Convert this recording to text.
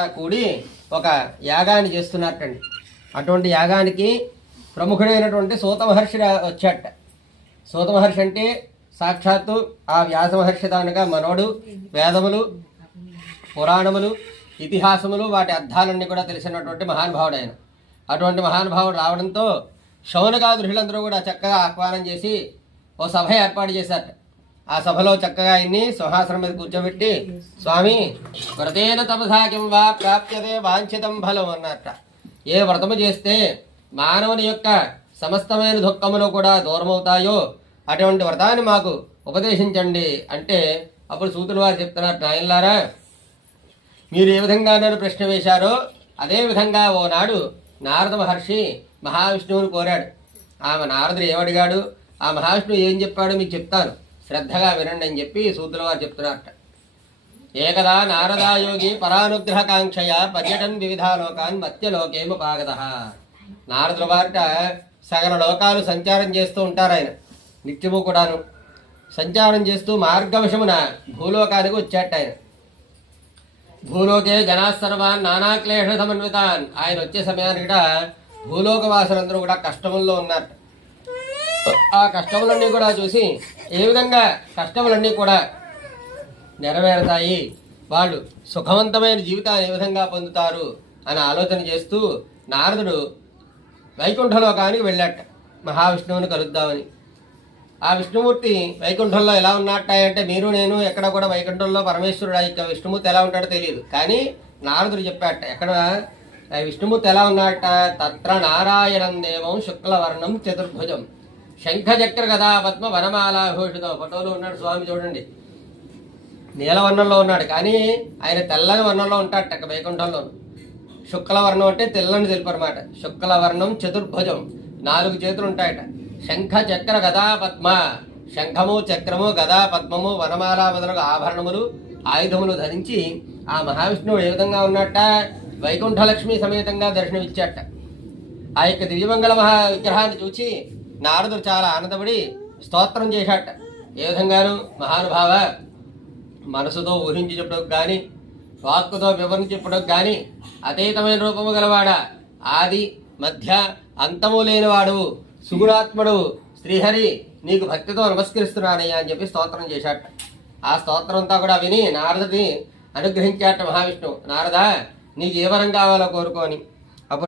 కూడి ఒక యాగాన్ని చేస్తున్నట్టండి. అటువంటి యాగానికి ప్రముఖుడైనటువంటి సూత మహర్షి వచ్చాట. సూత మహర్షి అంటే సాక్షాత్తు ఆ వ్యాస మహర్షి తానుగా మనోడు. వేదములు, పురాణములు, ఇతిహాసములు, వాటి అర్థాలన్నీ కూడా తెలిసినటువంటి మహానుభావుడు ఆయన. అటువంటి మహానుభావుడు రావడంతో శౌనకాదురులందరూ కూడా చక్కగా ఆహ్వానం చేసి ఓ సభ ఏర్పాటు చేశారట. ఆ సభలో చక్కగా ఆయన్ని సింహాసనం మీద కూర్చోబెట్టి, స్వామి, వ్రతేన తపసా కిం వా ప్రాప్యతే వాంఛితం ఫలం అన్నట్ట. ఏ వ్రతము చేస్తే మానవుని యొక్క సమస్తమైన దుఃఖములు కూడా దూరమవుతాయో అటువంటి వ్రతాన్ని మాకు ఉపదేశించండి అంటే, అప్పుడు సూతులు వారు చెప్తున్నారు, నాయనలారా, మీరు ఏ విధంగా నన్ను ప్రశ్న వేశారో అదేవిధంగా ఓనాడు నారద మహర్షి మహావిష్ణువుని కోరాడు. నారదుడు ఏమడిగాడు, ఆ మహావిష్ణువు ఏం చెప్పాడో మీకు చెప్తాను, శ్రద్ధగా వినండి అని చెప్పి సూతుల వారు చెప్తున్నారట. ఏకదా నారదాయోగి పరానుగ్రహకాంక్షయ పర్యటన్ వివిధాలోకాన్ మత్స్యలోకేముపాగత. నారదుల వారిట సగల లోకాలు సంచారం చేస్తూ ఉంటారు. ఆయన నిత్యము కూడాను సంచారం చేస్తూ మార్గవశమున భూలోకానికి వచ్చాట. ఆయన భూలోకే జనాసర్వాన్ నానాక్లేష సమన్వితాన్. ఆయన వచ్చే సమయానికి భూలోక వాసులందరూ కూడా కష్టముల్లో ఉన్నారట. ఆ కష్టములన్నీ కూడా చూసి ఏ విధంగా కష్టములన్నీ కూడా నెరవేరుతాయి, వాళ్ళు సుఖవంతమైన జీవితాన్ని ఏ విధంగా పొందుతారు అని ఆలోచన చేస్తూ నారదుడు వైకుంఠలోకానికి వెళ్ళాట మహావిష్ణువుని కలుద్దామని. ఆ విష్ణుమూర్తి వైకుంఠంలో ఎలా ఉన్నట్టాయంటే, మీరు నేను ఎక్కడ కూడా వైకుంఠంలో పరమేశ్వరుడు ఇక విష్ణుమూర్తి ఎలా ఉంటాడో తెలియదు, కానీ నారదుడు చెప్పాట ఎక్కడ విష్ణుమూర్తి ఎలా ఉన్నట్ట. తత్ర నారాయణం దేవం శుక్లవర్ణం చతుర్భుజం శంఖచక్ర గదా పద్మ వనమాలాభూషితం. ఫోటోలో ఉన్నాడు స్వామి, చూడండి, నీలవర్ణంలో ఉన్నాడు, కానీ ఆయన తెల్లని వర్ణంలో ఉంటాడట వైకుంఠంలో. శుక్లవర్ణం అంటే తెల్లని తెలుపు అనమాట. శుక్లవర్ణం చతుర్భుజం, 4 చేతులు ఉంటాయట. శంఖ చక్ర గదా పద్మ, శంఖము, చక్రము, గదా, పద్మము, వనమాల మొదలగు ఆభరణములు, ఆయుధములు ధరించి ఆ మహావిష్ణువుడు ఏ విధంగా ఉన్నట్ట, వైకుంఠలక్ష్మి సమేతంగా దర్శనమిచ్చాట. ఆ యొక్క దివ్యమంగళ విగ్రహాన్ని చూచి నారదుడు చాలా ఆనందపడి స్తోత్రం చేశాట. ఏ విధంగాను, మహానుభావ, మనసుతో ఊహించి చెప్పడానికి కానీ, వాక్కుతో వివరించి చెప్పడానికి కానీ అతీతమైన రూపము గలవాడా, ఆది మధ్య అంతము లేనివాడు, సుగుణాత్ముడు శ్రీహరి, నీకు భక్తితో నమస్కరిస్తున్నానయ్యా అని చెప్పి స్తోత్రం చేశాట. ఆ స్తోత్రం అంతా కూడా విని నారదుడిని అనుగ్రహించాట మహావిష్ణువు. నారద, నీకు ఏ వరం కావాలో కోరుకోని